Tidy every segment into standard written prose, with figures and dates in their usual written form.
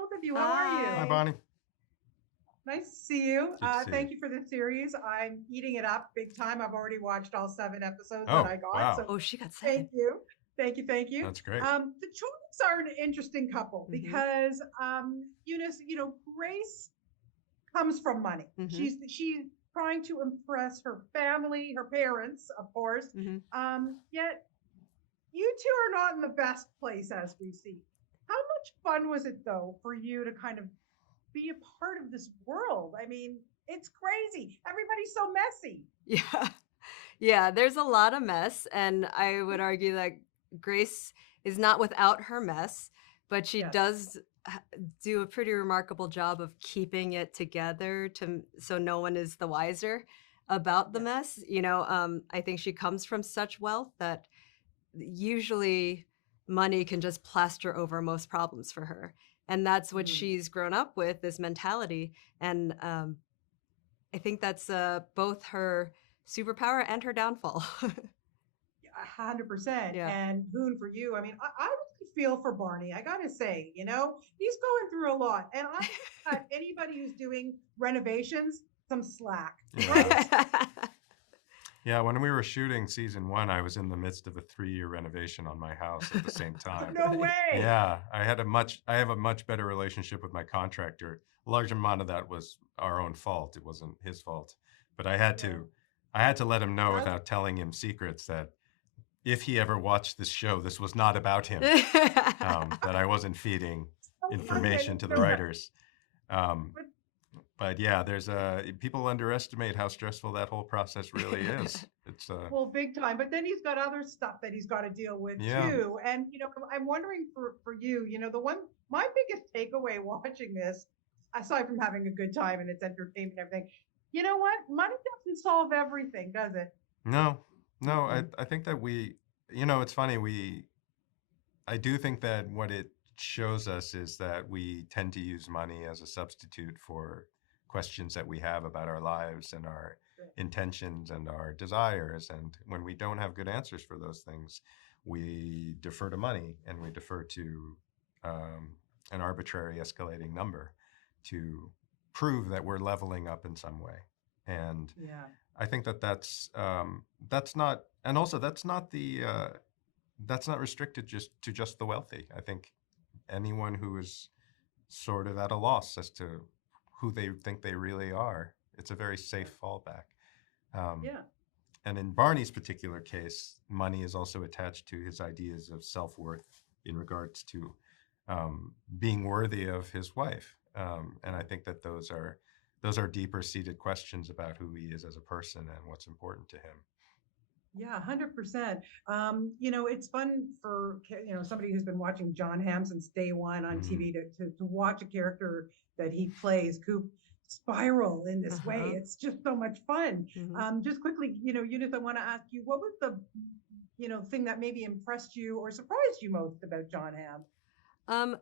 both of you. How are you? Hi, Hi. Bonnie. Nice to see you. Good to see you. Thank you for the series. I'm eating it up big time. I've already watched all 7 episodes that Oh, I got. wow. So Oh, she got 7. thank you. Thank you. That's great. The Childrens are an interesting couple Mm-hmm. because Eunice, Grace comes from money. Mm-hmm. She's trying to impress her family, her parents, of course. Mm-hmm. Yet you two are not in the best place as we see. How much fun was it though for you to kind of be a part of this world? I mean, it's crazy. Everybody's so messy. Yeah. Yeah, there's a lot of mess, and I would argue that Grace is not without her mess, but she Yes. does do a pretty remarkable job of keeping it together so no one is the wiser about the Yes. mess. I think she comes from such wealth that usually money can just plaster over most problems for her. And that's what Mm. she's grown up with, this mentality. And I think that's both her superpower and her downfall. 100%. Yeah. And Hoon, for you, I mean, I really feel for Barney. I gotta say, he's going through a lot. And I cut anybody who's doing renovations some slack, Yeah. right? Yeah, when we were shooting season 1, I was in the midst of a 3-year renovation on my house at the same time. No way. Yeah, I have a much better relationship with my contractor. A large amount of that was our own fault. It wasn't his fault. But I had to let him know That's- without telling him secrets that if he ever watched this show, this was not about him. That I wasn't feeding information to the writers. But yeah, people underestimate how stressful that whole process really is. It's Well, big time. But then he's got other stuff that he's got to deal with Yeah. too. And I'm wondering for you, my biggest takeaway watching this, aside from having a good time and it's entertainment and everything, you know what? Money doesn't solve everything, does it? no. I think that it's funny. I do think that what it shows us is that we tend to use money as a substitute for questions that we have about our lives and our intentions and our desires. And when we don't have good answers for those things, we defer to money and we defer to an arbitrary escalating number to prove that we're leveling up in some way. And Yeah. I think that's not, and also that's not restricted to just the wealthy. I think anyone who is sort of at a loss as to who they think they really are, it's a very safe fallback. Yeah. And in Barney's particular case, money is also attached to his ideas of self-worth in regards to being worthy of his wife. And I think that those are deeper seated questions about who he is as a person and what's important to him. Yeah, 100%. It's fun for somebody who's been watching Jon Hamm since day one on TV to watch a character that he plays, Coop, spiral in this way. It's just so much fun. Mhm. Just quickly, Eunice, I want to ask you, what was the thing that maybe impressed you or surprised you most about Jon Hamm?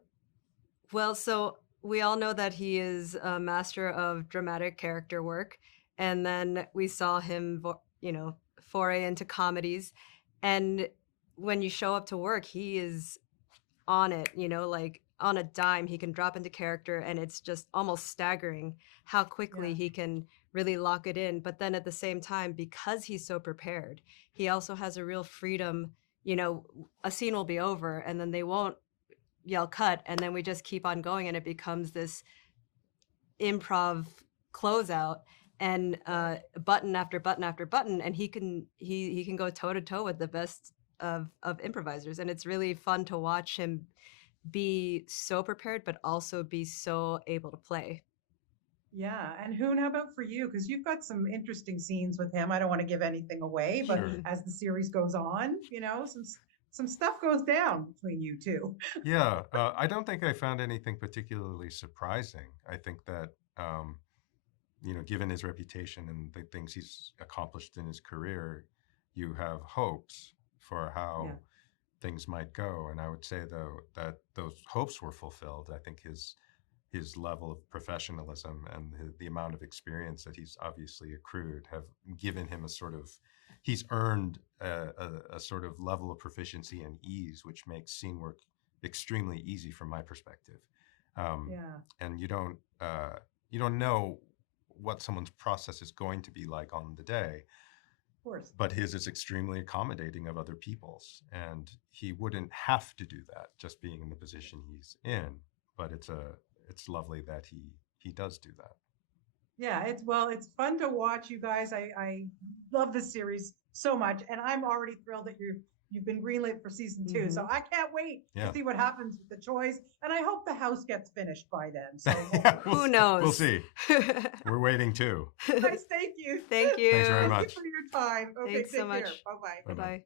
Well, so we all know that he is a master of dramatic character work, and then we saw him, foray into comedies, and when you show up to work, he is on it, like on a dime, he can drop into character, and it's just almost staggering how quickly Yeah. he can really lock it in. But then at the same time, because he's so prepared, he also has a real freedom. A scene will be over, and then they won't yell cut, and then we just keep on going, and it becomes this improv closeout, and button after button after button, and he can go toe to toe with the best of improvisers, and it's really fun to watch him be so prepared but also be so able to play. Yeah. And Hoon, how about for you? Because you've got some interesting scenes with him. I don't want to give anything away, but Sure. as the series goes on, some stuff goes down between you two. Yeah, I don't think I found anything particularly surprising. I think that, given his reputation and the things he's accomplished in his career, you have hopes for how Yeah. things might go. And I would say, though, that those hopes were fulfilled. I think his level of professionalism and the amount of experience that he's obviously accrued have given him he's earned a sort of level of proficiency and ease, which makes scene work extremely easy from my perspective. Yeah. And you don't know what someone's process is going to be like on the day. Of course. But his is extremely accommodating of other people's, and he wouldn't have to do that just being in the position he's in. But it's lovely that he does do that. Yeah, it's fun to watch, you guys. I love this series so much, and I'm already thrilled that you've been greenlit for season 2. So I can't wait to see what happens with the choice, and I hope the house gets finished by then. So who knows? We'll see. We're waiting too. guys, thank you. Thank you. Thanks very Thank much. you for your time. Okay, Thanks so take care. much. Bye bye. Bye bye.